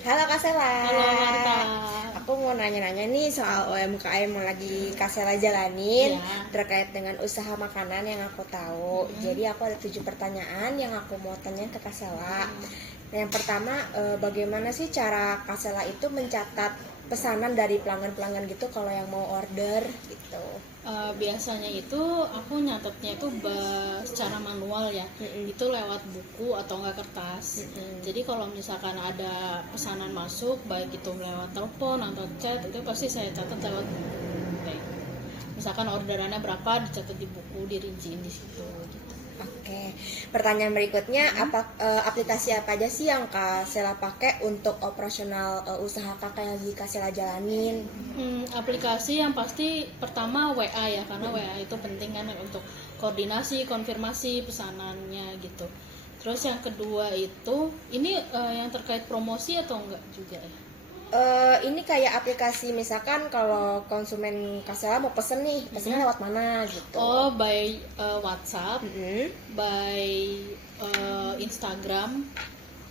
Halo Kak Sela. Halo Marta. Aku mau nanya-nanya nih soal UMKM yang lagi Kak Sela jalanin Iya. terkait dengan usaha makanan yang aku tahu. Mm-mm. Jadi aku ada 7 pertanyaan yang aku mau tanya ke Kak Sela. Mm. Nah, yang pertama, bagaimana sih cara Kak Sela itu mencatat pesanan dari pelanggan-pelanggan gitu kalau yang mau order gitu? Biasanya itu aku nyatetnya itu secara manual ya. Mm-mm. Itu lewat buku atau enggak kertas. Mm-mm. Jadi kalau misalkan ada pesanan masuk, baik itu lewat telepon atau chat, itu pasti saya catat lewat buku. Kayak gitu. Misalkan orderannya berapa, dicatat di buku, dirinciin di situ gitu. Oke, pertanyaan berikutnya, aplikasi apa aja sih yang Kak Sela pakai untuk operasional usaha kakak yang lagi Kak Sela jalanin? Aplikasi yang pasti pertama WA ya, karena WA itu penting kan untuk koordinasi, konfirmasi pesanannya gitu. Terus yang kedua itu ini yang terkait promosi atau enggak juga ya? Ini kayak aplikasi misalkan kalau konsumen Kak Sela mau pesen nih, pesennya lewat mana gitu? Oh, by WhatsApp, Mm-mm. by Instagram,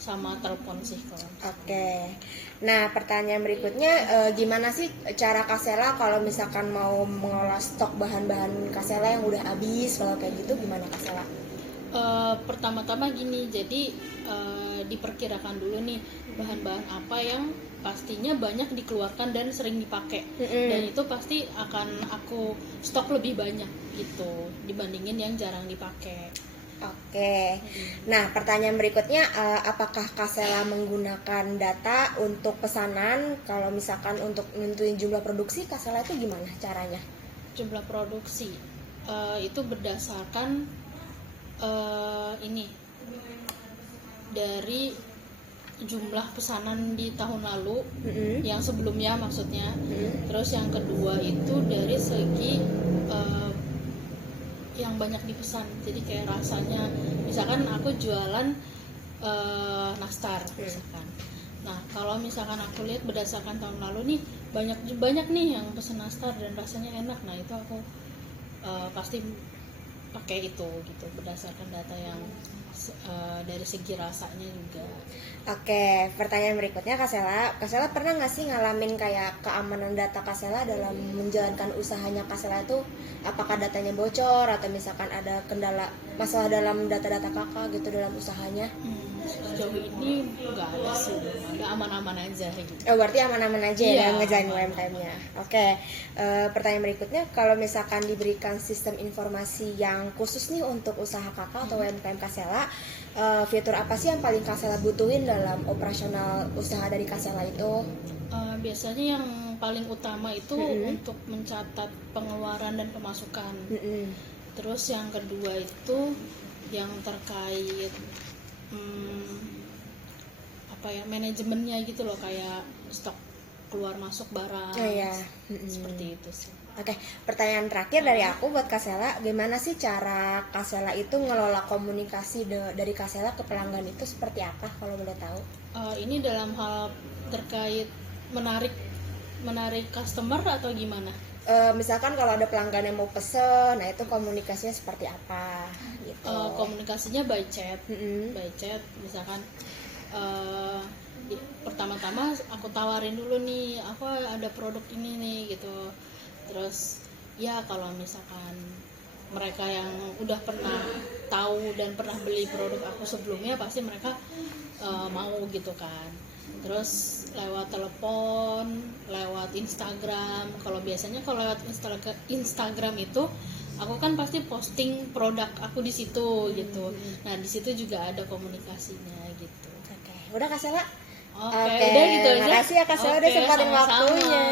sama telepon sih kalau. Oke. Nah, pertanyaan berikutnya, gimana sih cara Kak Sela kalau misalkan mau mengolah stok bahan-bahan Kak Sela yang udah habis, kalau kayak gitu gimana Kak Sela? Pertama-tama gini, jadi diperkirakan dulu nih bahan-bahan apa yang pastinya banyak dikeluarkan dan sering dipakai. Dan itu pasti akan aku stok lebih banyak gitu dibandingin yang jarang dipakai. Oke. Nah, pertanyaan berikutnya, apakah Kak Sela menggunakan data untuk pesanan? Kalau misalkan untuk nentuin jumlah produksi, Kak Sela itu gimana caranya? Jumlah produksi itu berdasarkan ini dari jumlah pesanan di tahun lalu, yang sebelumnya maksudnya. Terus yang kedua itu dari segi yang banyak dipesan, jadi kayak rasanya, misalkan aku jualan nastar misalkan. Nah, kalau misalkan aku lihat berdasarkan tahun lalu nih banyak nih yang pesen nastar dan rasanya enak, nah itu aku pasti pakai itu gitu, berdasarkan data yang dari segi rasanya juga. Oke, pertanyaan berikutnya Kak Sela pernah nggak sih ngalamin kayak keamanan data Kak Sela dalam menjalankan usahanya Kak Sela itu? Apakah datanya bocor atau misalkan ada kendala masalah dalam data-data kakak gitu dalam usahanya? Sejauh ini nggak ada sih, belum ada, aman-aman aja gitu. Oh, berarti aman-aman aja ya Iya, dalam ngejalanin aman. UMKM-nya. Oke, pertanyaan berikutnya, kalau misalkan diberikan sistem informasi yang khusus nih untuk usaha kakak atau UMKM Kak Sela, fitur apa sih yang paling Kak Sela butuhin dalam operasional usaha dari Kak Sela itu? Biasanya yang paling utama itu untuk mencatat pengeluaran dan pemasukan. Mm-mm. Terus yang kedua itu yang terkait apa ya, manajemennya gitu loh, kayak stok keluar masuk barang. Oh iya. Seperti itu sih. Oke, pertanyaan terakhir dari aku buat Kak Sela, gimana sih cara Kak Sela itu ngelola komunikasi dari Kak Sela ke pelanggan itu seperti apa kalau boleh tahu? Ini dalam hal terkait menarik customer atau gimana? Misalkan kalau ada pelanggan yang mau pesen, nah itu komunikasinya seperti apa gitu? Komunikasinya by chat. Mm-mm. By chat misalkan pertama-tama aku tawarin dulu nih, aku ada produk ini nih gitu. Terus ya kalau misalkan mereka yang udah pernah tahu dan pernah beli produk aku sebelumnya, pasti mereka mau gitu kan. Terus lewat telepon, lewat Instagram. Kalau biasanya kalau lewat Instagram itu aku kan pasti posting produk aku di situ gitu. Nah, di situ juga ada komunikasinya gitu. Oke, udah Kak Sela? Oke, udah gitu aja. Makasih ya Kak Sela udah Oke, sempatin sama-sama. waktunya.